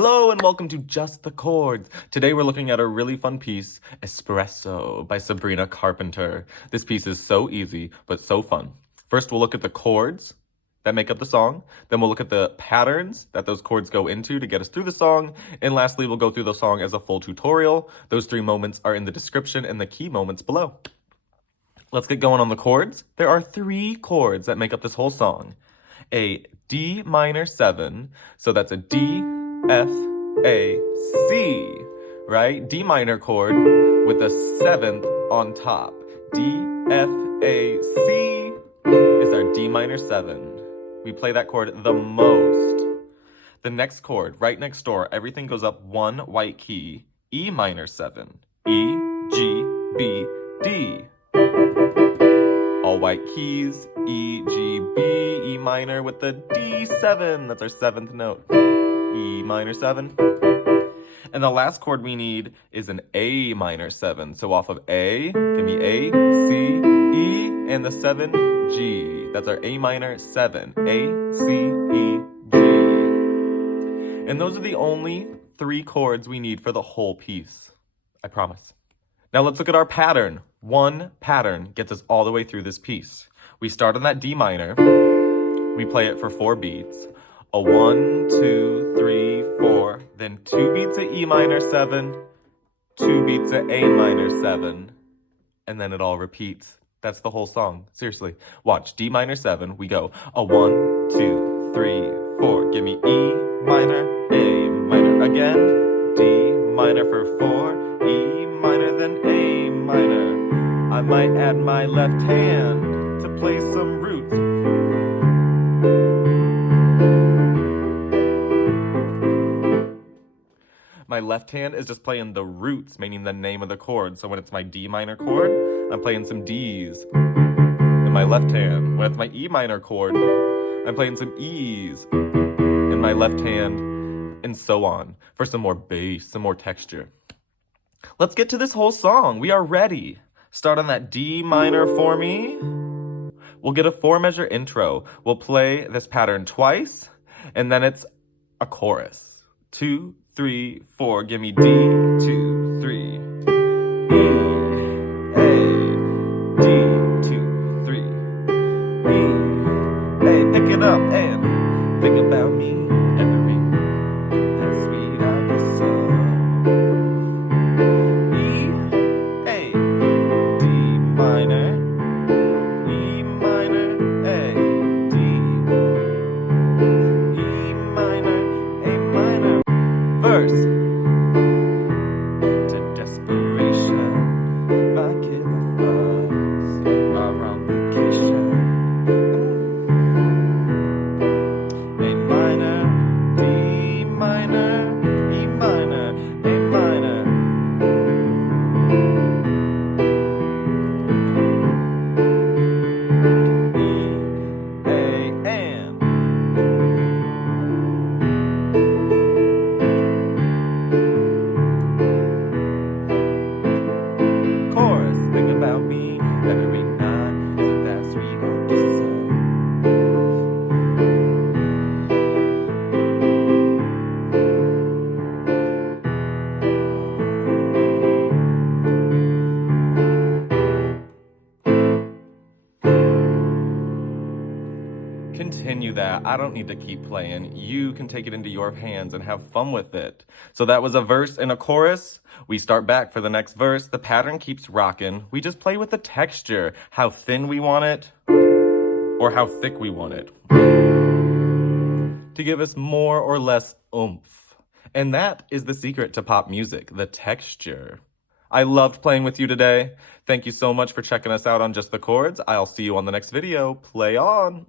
Hello and welcome to Just the Chords. Today we're looking at a really fun piece, Espresso by Sabrina Carpenter. This piece is so easy, but so fun. First we'll look at the chords that make up the song. Then we'll look at the patterns that those chords go into to get us through the song. And lastly, we'll go through the song as a full tutorial. Those 3 moments are in the description and the key moments below. Let's get going on the chords. There are 3 chords that make up this whole song. A D minor 7, so that's a D, F, A, C, right? D minor chord with a 7th on top. D, F, A, C is our D minor 7. We play that chord the most. The next chord, right next door, everything goes up 1 white key. E minor 7. E, G, B, D. All white keys, E, G, B, E minor with the D7. That's our 7th note. E minor 7. And the last chord we need is an A minor 7. So off of A, give me A, C, E, and the 7, G. That's our A minor 7. A, C, E, G. And those are the only 3 chords we need for the whole piece. I promise. Now let's look at our pattern. 1 pattern gets us all the way through this piece. We start on that D minor. We play it for 4 beats. A 1, 2, 3, 4. Then 2 beats at E minor 7. 2 beats at A minor 7. And then it all repeats. That's the whole song. Seriously. Watch. D minor 7. We go. A 1, 2, 3, 4. Give me E minor, A minor again. D minor for 4. E minor, then A minor. I might add my left hand to play some roots. My left hand is just playing the roots, meaning the name of the chord. So when it's my D minor chord, I'm playing some Ds in my left hand. When it's my E minor chord, I'm playing some E's in my left hand, and so on, for some more bass, some more texture. Let's get to this whole song. We are ready. Start on that D minor for me. We'll get a 4-measure intro. We'll play this pattern twice, and then it's a chorus. 2, 3, 4. Give me D, 2, 3. E, A, D, 2, 3. E, A. Pick it up and think about me every that sweet I guess so. Verse. To desperation, I give a fuss. Are on vacation. A minor, D minor, E minor, A minor. E, A, and. Think about me every night. Isn't that sweet? Oh, so. Continue that. I don't need to keep playing. You can take it into your hands and have fun with it. So that was a verse and a chorus. We start back for the next verse. The pattern keeps rocking. We just play with the texture, how thin we want it or how thick we want it to give us more or less oomph. And that is the secret to pop music, the texture. I loved playing with you today. Thank you so much for checking us out on Just the Chords. I'll see you on the next video. Play on!